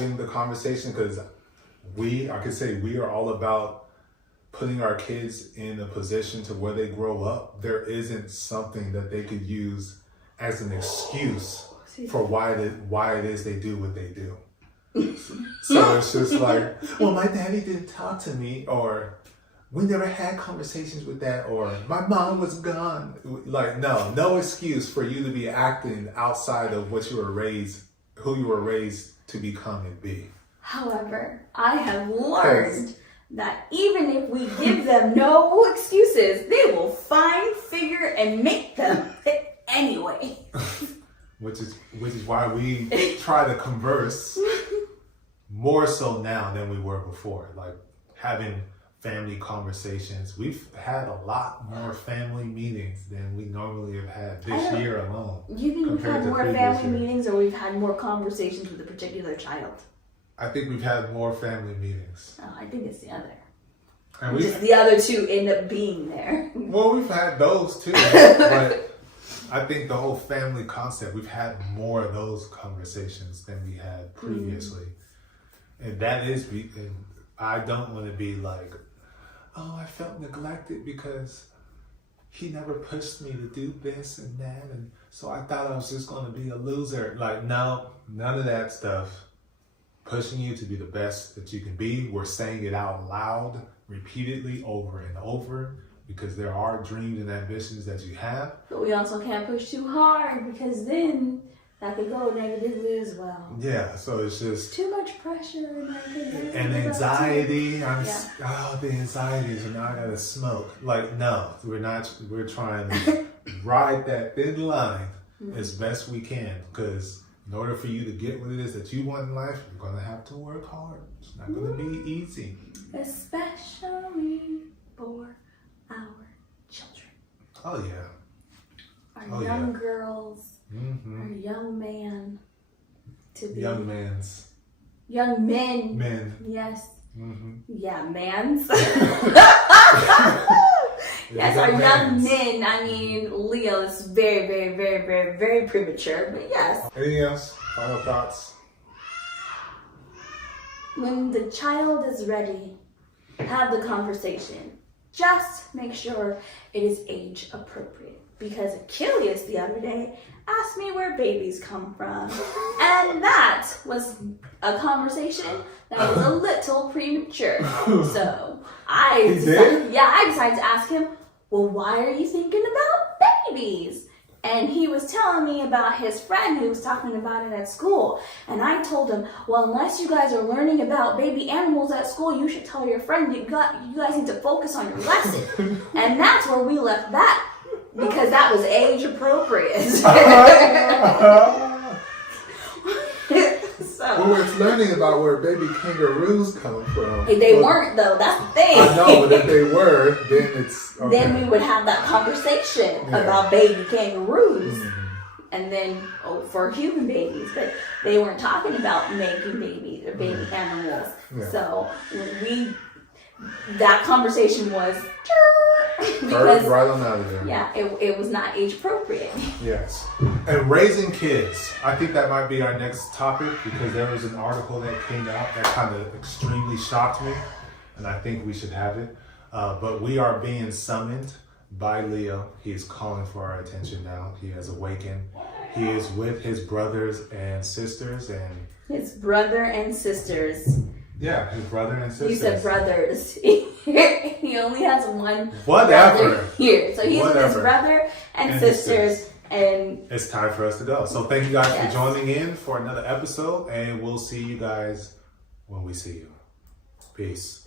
in the conversation, because we are all about putting our kids in a position to where they grow up. There isn't something that they could use as an excuse for why it is they do what they do. So it's just like, well, my daddy didn't talk to me, or we never had conversations with that, or my mom was gone. Like, no excuse for you to be acting outside of what you were raised, who you were raised to become and be. However, I have learned that even if we give them no excuses, they will find, figure, and make them anyway. Which is why we try to converse more so now than we were before. Like having family conversations. We've had a lot more family meetings than we normally have had this year alone. You think we've had more family meetings, or we've had more conversations with a particular child? I think we've had more family meetings. Oh, I think it's the other. And just the other two end up being there. Well, we've had those too, but I think the whole family concept, we've had more of those conversations than we had previously. And that is, and I don't want to be like, oh, I felt neglected because he never pushed me to do this and that, and so I thought I was just going to be a loser. Like, no, none of that stuff. Pushing you to be the best that you can be. We're saying it out loud, repeatedly, over and over, because there are dreams and ambitions that you have. But we also can't push too hard, because then that could go negatively as well. Yeah, so it's just too much pressure and anxiety. The anxieties, and now I gotta smoke. Like, no, we're not. We're trying to ride that thin line as best we can, because in order for you to get what it is that you want in life, you're gonna have to work hard. It's not gonna be easy, especially for our children. Oh yeah. Our young girls. Or young man to be young men. Yes. Yeah, mans. Yes, our young men. I mean, Leo is very, very, very, very, very premature, but yes. Anything else? Final thoughts? When the child is ready, have the conversation. Just make sure it is age appropriate. Because Achilles the other day asked me where babies come from. And that was a conversation that was a little premature. So I decided to ask him, well, why are you thinking about babies? And he was telling me about his friend who was talking about it at school. And I told him, well, unless you guys are learning about baby animals at school, you should tell your friend you guys need to focus on your lesson. And that's where we left that. Because that was age appropriate. Well, it's learning about where baby kangaroos come from. They weren't, though. That's the thing. I know, but if they were, then it's okay. Then we would have that conversation about baby kangaroos. And then for human babies, but they weren't talking about making babies or baby animals. So that conversation was because right on out of there. Yeah, it was not age appropriate. Yes. And raising kids. I think that might be our next topic, because there was an article that came out that kind of extremely shocked me, and I think we should have it. But we are being summoned by Leo. He is calling for our attention now. He has awakened. He is with his brothers and sisters, and his brother and sisters. Yeah, his brother and sisters. You said brothers. He only has one brother here. So he's with his brother and sisters. And it's time for us to go. So thank you guys for joining in for another episode. And we'll see you guys when we see you. Peace.